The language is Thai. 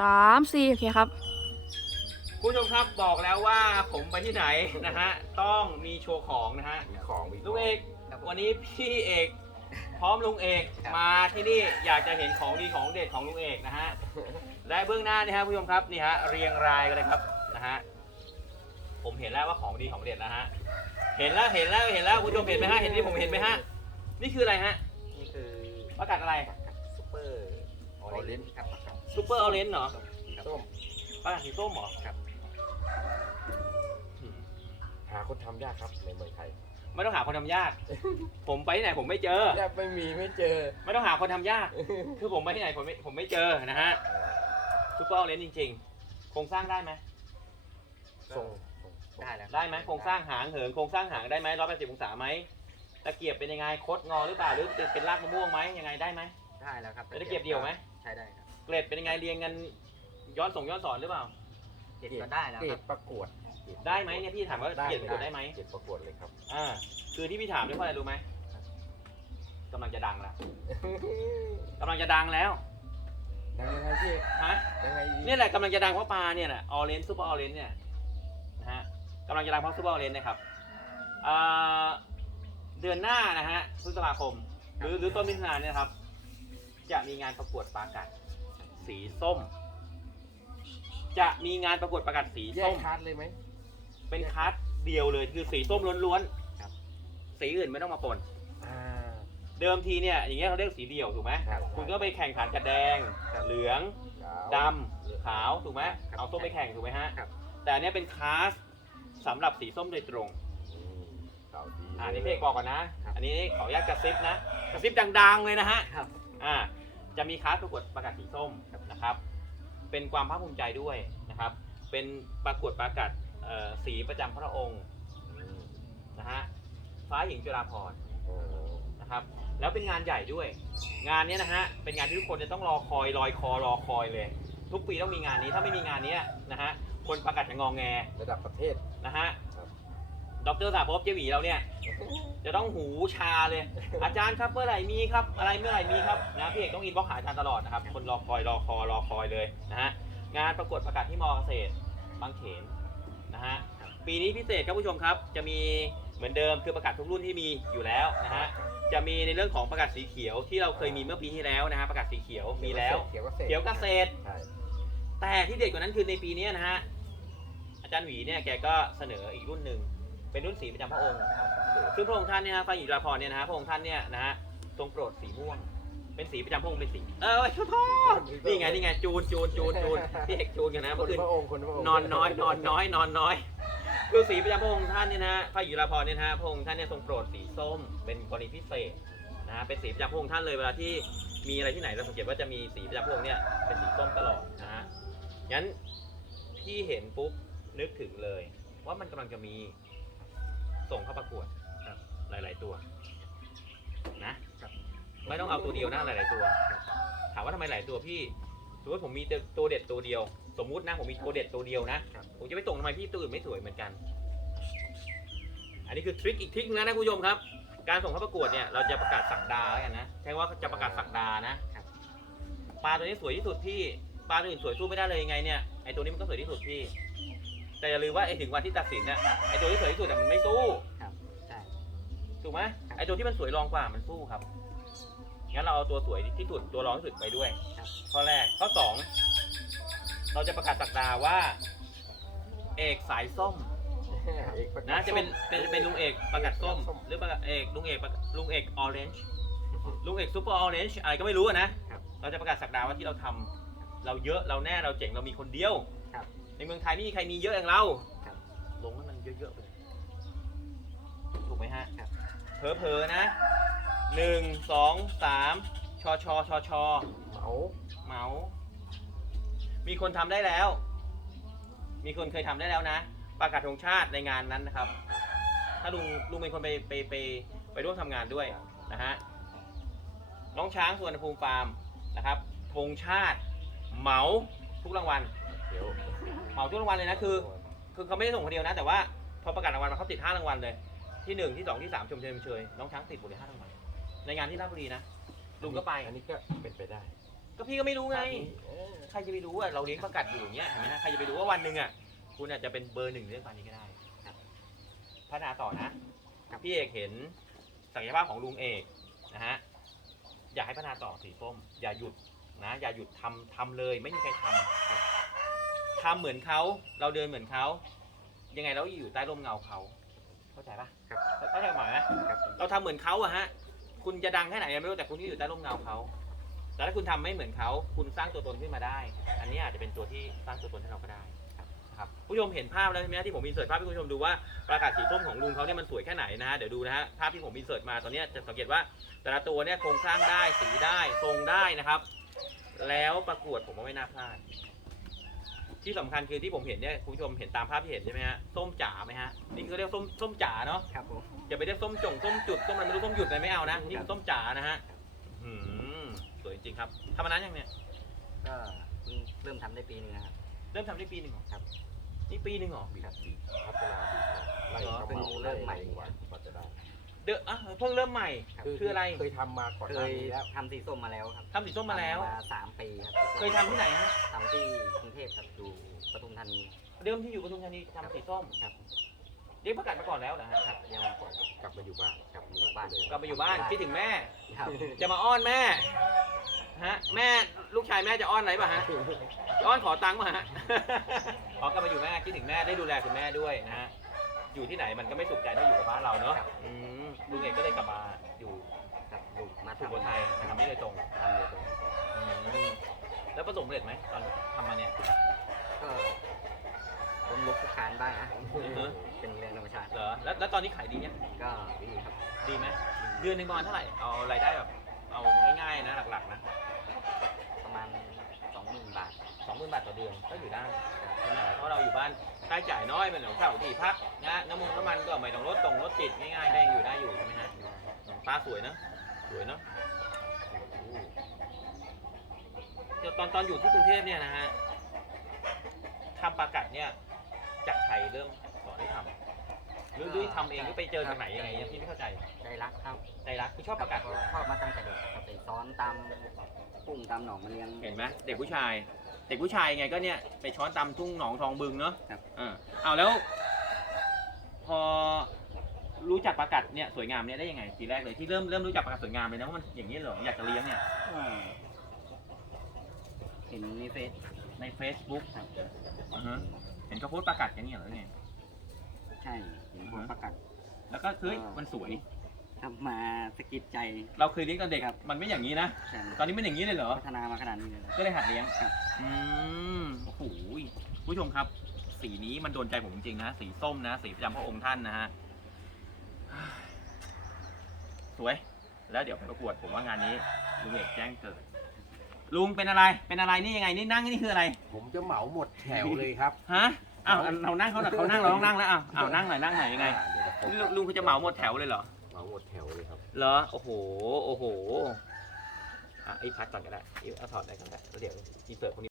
สามสี่โอเคครับคุณผู้ชมครับบอกแล้วว่าผมไปที่ไหนนะฮะต้องมีโชว์ของนะฮะมีของมีขลุองเอกวันนี้พี่เอกพร้อมลุงเอกมาที่นี่อยากจะเห็นของดีของเด็ดของลุงเอกนะฮะและเบื้องหน้านี่ฮะคุณผู้ชมครับนี่ฮะเรียงรายกันเลยครับนะฮะผมเห็นแล้วว่าของดีของเด็ดแล้วฮะเห็นแล้วเห็นแล้วเห็นแล้วคุณผู้ชมเห็นไหมฮะเห็นที่ผมเห็นไหมฮะนี่คืออะไรฮะนี่คือประกาศอะไรซุปเปอร์ออเรนจ์ครับ ซูเปอร์ออเรนจ์เหรอส้มประกาศสีส้มเหรอครับอืมหาคนทำยากครับในเมืองไทยไม่ต้องหาคนทำยาก ผมไปที่ไหนผมไม่เจอ แทบไม่มีไม่เจอ ไม่ต้องหาคนทำยาก คือผมไปที่ไหนผมไม่ผมไม่เจอนะฮะซูเปอร์ออเรนจ์จริงๆ โครงสร้างได้ไหมส่งส่งได้แล้วได้ไหมโครงสร้างหางเหินโครงสร้างหางได้ไหมร้อยแปดสิบองศาไหมตะเกียบเป็นยังไงคดงอหรือเปล่าหรือเป็นเป็นรากมะม่วงไหมยังไงได้ไหมได้แล้วครับแล้วตะเกียบเดี่ยวไหมใช้ได้ครับ เกรดเป็นยังไงเรียงกันย้อนส่งย้อนสอนหรือเปล่า เจ็ดก็ได้แล้วเกรครัดบ ประกวดได้ไหมเนี่ยพี่ถามว่าเกรดประกวดได้ไหมเกรดประกวดเลยครับ อ่าคือที่พี่ถามด้วยเพราะอะไรรู้ไหมกำลังจะดังแล้วกำลังจะดังแล้วดังยังไงพี่ฮะยังไงเนี่ยแหละกำลังจะดังเพราะปลาเนี่ยแหละออเรนซูเปอร์ออเรนเนี่ยนะฮะกำลังจะดังเพราะซูเปอร์ออเรนนะครับอ่าเดือนหน้านะฮะพฤษภาคม หรือหรือต้นมิถุนายนเนี่ยนะครับ จะมีงานประกวดปลากัด สีส้ม จะมีงานประกวดปลากัดสีแยส้กม คัดเลยไหม เป็นคัดเดียวเลยคือสีส้มล้วนครับๆสีอื่นไม่ต้องมาปนอ่า เดิมทีเนี่ยอย่างเงี้ยเขาเรียกสีเดียวถูกไหมครับคุณก็ไปแข่งขันกับแดง ครับ เหลืองดำขาวถูกไหมครับเอาส้มไปแข่งถูกไหมฮะครับ แต่อันเนี้ยเป็นคลาสสำหรับสีส้มโดยตรงอืมข่าวดี อ่านี่พี่เอกบอกก่อนนะ ครับ อันนี้ขออนุญาตกระซิบนะกระซิบดังๆเลยนะฮะครับ อ่าจะมีคลาสประกวดประกาศสีส้ม นะครับ เป็นความภาคภูมิใจด้วยนะครับ เป็นประกวดประกาศเอ่อสีประจำพระองค์อืมนะฮะฟ้าหญิงจุฬาภรณ์โอ้นะครับ แล้วเป็นงานใหญ่ด้วย งานเนี้ยนะฮะเป็นงานที่ทุกคนจะต้องรอคอยลอยคอรอคอยเลย ทุกปีต้องมีงานนี้ถ้าไม่มีงานเนี้ยนะฮะคนประกาศจะงองแงระดับประเทศนะฮะครับดรสาภพเจหวีเราเนี่ย จะต้องหูชาเลย อาจารย์ครับเมื่อไหร่มีครับ อะไรเมื่อไหร่มีครับนะพี่เอกต้องอินบ็อกซ์หาอาจารย์ตลอดนะครับคนรอคอยรอคอยรอคอยเลยนะฮะงานประกวดประกาศที่มอเกษตรบางเขนนะฮะปีนี้พิเศษครับผู้ชมครับ จะมีเหมือนเดิมคือประกาศทุกรุ่นที่มีอยู่แล้วนะฮะจะมีในเรื่องของประกาศสีเขียวที่เราเคยมีเมื่อปีที่แล้วนะฮะประกาศสีเขียวมีแล้วเขียวเกษตรเขียวเกษตร ใช่แต่ที่เด็ดกว่านั้นคือในปีนี้นะฮะอาจารย์หวีเนี่ยแกก็เสนออีกรุ่นหนึ่ง เป็นรุ่นสีประจำพระองค์ซึ่งพระองค์ท่านเนี่ยนะฟ้าหญิงจุฬาภรณ์เนี่ยนะฮะพระองค์ท่านเนี่ยนะฮะทรงโปรดสีม่วง เป็นสีประจำพระองค์เป็นสี เออชอบนี่ไงนี่ไงจูนจูนจูนจูนพี่เอกจูนกันนะคเมื่อนคืนพระองค์คนพระองค์นอนน้อยนอนน้อยนอนน้อยคือสีประจำพระองค์ท่านเนี่ยนะฮะฟ้าหญิงจุฬาภรณ์เนี่ยนะฮะพระองค์ท่านเนี่ยทรงโปรดสีส้ม เป็นกรณีพิเศษนะฮะเป็นสีประจำพระองค์ท่านเลยเวลาที่มีอะไรที่ไหนเราสังเกตว่าจะมีสีประจำพระองค์เนี่ยเป็นสีส้มตลอดนะฮะงั้นพี่เห็นปุ๊บนึกถึงเลย ว่ามันกำลังจะมี ส่งเข้าประกวดหลาย ๆ ตัวนะไม่ต้องเอาตัวเดียวนะหลาย ๆ ตัว ถามว่าทำไมหลายตัวพี่สมมติผมมีตัวเด็ดตัวเดียว สมมุตินะผมมีตัวเด็ดตัวเดียวนะครับผมจะไปส่งทำไมพี่ตัวอื่นไม่สวยเหมือนกัน อันนี้คือทริคอีกทริคนึงนะนะคุณผู้ชมครับ การส่งเข้าประกวดเนี่ยเราจะประกาศสักดาแล้วกันนะใช่ว่าจะประกาศสักดานะครับปลาตัวนี้สวยที่สุดพี่ปลาตัวอื่นสวยสู้ไม่ได้เลยยังไงเนี่ยไอตัวนี้มันก็สวยที่สุดพี่ แต่อย่าลืมว่าไอถึงวันที่ตัดสินเนี่ยไอตัวที่สวยที่สุดอะมันไม่สู้ครับใช่ถูกไหมครับไอตัวที่มันสวยรองกว่ามันสู้ครับงั้นเราเอาตัวสวยที่สุดตัวรองที่สุดไปด้วยครับข้อแรกข้อสองเราจะประกาศสักดาว่า เอกสายส้มเอกประกาศนะจะเป็นเป็นเป็นลุงเอกประกาศส้มส้มหรือประกาศเอกลุงเอกประกาศลุงเอกออเรนจ์ลุงเอกซูเปอร์ออเรนจ์อะไรก็ไม่รู้อะนะครับเราจะประกาศสักดาว่าที่เราทำเราเยอะเราแน่เราเจ๋งเรามีคนเดียวครับ ในเมืองไทยไม่มีใครมีเยอะอย่างเราครับ ลงให้มันเยอะๆไปเลยถูกไหมฮะครับ เผลอๆนะหนึ่งสองสามชอชอชอชอเหมาเหมา มีคนทำได้แล้ว มีคนเคยทำได้แล้วนะ ประกาศธงชาติในงานนั้นนะครับ ถ้าลุงลุงเป็นคนไปไปไปไปร่วมทำงานด้วยนะฮะ น้องช้างสวนภูมิฟาร์มนะครับธงชาติ เหมาทุกรางวัลเขียวเหมา ทุกรางวัลเลยนะคือ คือเขาไม่ได้ส่งคนเดียวนะ แต่ว่าพอประกาศรางวัลมาเขาติดห้ารางวัลเลย ที่หนึ่งที่สองที่สามชมเชยชมเชยน้องช้างติดหมดเลยห้ารางวัลในงานที่ราชบุรีนะลุงก็ไปอันนี้ก็เป็นไปได้ก็พี่ก็ไม่รู้ไง เออใครจะไปรู้อะเราเลี้ยงประกัดอยู่อย่างเงี้ยเห็นไหมฮะใครจะไปรู้ว่าวันหนึ่งอะคุณอาจจะเป็นเบอร์หนึ่งเรื่องปลานี้ก็ได้ครับพัฒนาต่อนะครับพี่เอกเห็นศักยภาพของลุงเอกนะฮะอยากให้พัฒนาต่อสีส้มอย่าหยุดนะอย่าหยุดทำทำเลยไม่มีใครทำ ทำเหมือนเขาเราเดินเหมือนเขายังไงเราอยู่ใต้ร่มเงาเขาเข้าใจปะครับเข้าใจหมายไหมครับผมเราทำเหมือนเขาอะฮะ คุณจะดังแค่ไหนยังไม่รู้แต่คุณที่อยู่ใต้ร่มเงาเขาแต่ถ้าคุณทำไม่เหมือนเขาคุณสร้างตัวตนขึ้นมาได้ อันนี้อาจจะเป็นตัวที่สร้างตัวตนให้เราก็ได้ครับผู้ชมเห็นภาพแล้วใช่ไหมที่ผมมีเสิร์ชภาพให้คุณผู้ชมดูว่าประกาศสีส้มของลุงเขาเนี่ยมันสวยแค่ไหนนะฮะเดี๋ยวดูนะฮะภาพที่ผมมีเสิร์ชมาตอนเนี้ยจะสังเกตว่าแต่ละตัวเนี่ยโครงสร้างได้สีได้ทรงได้นะครับ แล้วประกวดผมว่าไม่น่าพลาด ที่สำคัญคือที่ผมเห็นเนี่ยคุณผู้ชมเห็นตามภาพที่เห็นใช่ไหมฮะส้มจ๋าไหมฮะนี่คือเรียกส้มส้มจ๋าเนาะครับผม อย่าไปเรียกส้มจงส้มจุดส้มอะไรไม่รู้ส้มหยุดอะไรไม่เอานะนี่คือส้มจ๋านะฮะอืมสวยจริงๆครับทำมานานยังเนี่ยก็เพิ่งเริ่มทำได้ปีหนึงนะครับ เริ่มทำได้ปีหนึ่งเหรอครับ นี่ปีหนึ่งเหรอบีบบีบพัฒนาบีบไล่เหรอเข้าเพิ่งมาเริ่มใหม่วันกว่าจะได้ เดอะอะเพิ่งเริ่มใหม่ คืออะไร เคยทำมาก่อนหเคน้ายนี้แล้ว ทำสีส้มมาแล้วครับทำสีส้มมาแล้ว ทำมาสามปีครับเคยทำที่ไหนฮะ ทำที่กรุงเทพครับอยู่ปทุมธานีเดิมที่อยู่ปทุมธานีทำสีส้มครับเลี้ยงประกาศมาก่อนแล้วนะฮะครับเรียนมาก่อน กลับมาอยู่บ้านกลับมาอยู่บ้านกลับมาอยู่บ้านคิดถึงแม่ ครับจะมาอ้อนแม่ฮะแม่ลูกชายแม่จะอ้อนอะไรป่ะฮะจะอ้อนขอตังค์ป่ะฮะ ขอกลับมาอยู่แม่คิดถึงแม่ได้ดูแลคุณแม่ด้วยนะฮะอยู่ที่ไหนมันก็ไม่สุขใจเท่าอยู่กับบ้านเราเนาะอืม ลุงเอกก็เลยกลับมาอยู่ครับลูกมาสุทำโขทัยทำนี่เลยตรงทำเลยตรงอืมแล้วประสบความสำเร็จไหมตอนทำมาเนี่ย ก็ล้มลุกคลุกคลานบ้างนะอือฮะ เป็นเรื่องธรรมชาติเหรอแล้วแล้วตอนนี้ขายดีเนี่ยก็ดีครับดีไหมเดือนหนึ่งประมาณเท่าไหร่เอารายได้แบบเอาง่ายๆนะหลักๆนะประมาณสอง หมื่นบาทสองหมื่นบาทต่อเดือนก็อยู่ได้ใช่ไหมเพราะเราอยู่บ้านค่าใช้จ่ายน้อยเป็นของเช่าที่พักนะน้ำมันน้ำมันก็ไม่ต้องรถตรงรถติดง่ายๆได้อยู่ได้อยู่ใช่ไหมฮะปลาสวยเนอะสวยเนอะโอ้โหเดี๋ยวตอนตอนอยู่ที่กรุงเทพเนี่ยนะฮะทำปลากัดเนี่ยจากใครเริ่มสอนให้ทำหรือหรือทำเองหรือไปเจอจากไหนยังไงเนี่ยพี่ไม่เข้าใจใจรักครับใจรักพี่ชอบปลากัดชอบมาตั้งแต่เด็กครับไปซ้อนตาม กุ้งตามหนองมาเลี้ยง เห็นไหมเด็กผู้ชาย เด็กผู้ชายไงก็เนี่ยไปช้อนตำทุ่งหนองทองบึงเนาะครับอ่าเอาแล้ว พอรู้จักประกัดเนี่ยสวยงามเนี่ยได้ยังไงทีแรกเลยที่เริ่มเริ่มรู้จักประกัดสวยงามเลยนะว่ามันอย่างนี้เหรออยากจะเลี้ยงเนี่ยเห็นในเฟซใน Facebook ครับ อือฮะเห็นเขาโพสต์ประกัดอย่างนี้เหรอไง ใช่ เห็นพวกประกัด แล้วก็เฮ้ยอ่ามัมันสวย ทำมาสะกิดใจ เราเคยเลี้ยงตอนเด็กครับ มันไม่อย่างนี้นะ ใช่ตอนนี้มันอย่างนี้เลยเหรอ พัฒนามาขนาดนี้เลยนะ ก็เลยหัดเลี้ยงครับ อืมโอ้โหผู้ชมครับ สีนี้มันโดนใจผมจริงๆนะ สีส้มนะ สีประจำพระองค์ท่านนะฮะ สวย แล้วเดี๋ยวไปประกวดผมว่างานนี้ลุงเอกแจ้งเกิด ลุงเป็นอะไร เป็นอะไรนี่ยังไง นี่นั่งนี่คืออะไร ผมจะเหมาหมดแถวเลยครับ ฮะ อ้าว เรานั่งเขาหน่อยเขานั่งเราต้องนั่งแล้วอ้าวอ้าวนั่งหน่อยนั่งหน่อยยังไง อ่าเดี๋ยวจะพบนี่ลุงลุงเขาจะเหมาหมดแถวเลยเหรอเหมดแถวเลยครับ เหรอ โอ้โห โอ้โห อะไอ้พัดก่อนก็ได้ไอ้เอาถอดได้ก่อนก็ได้แล้วเดี๋ยวอีเสิร์ตพวกนี้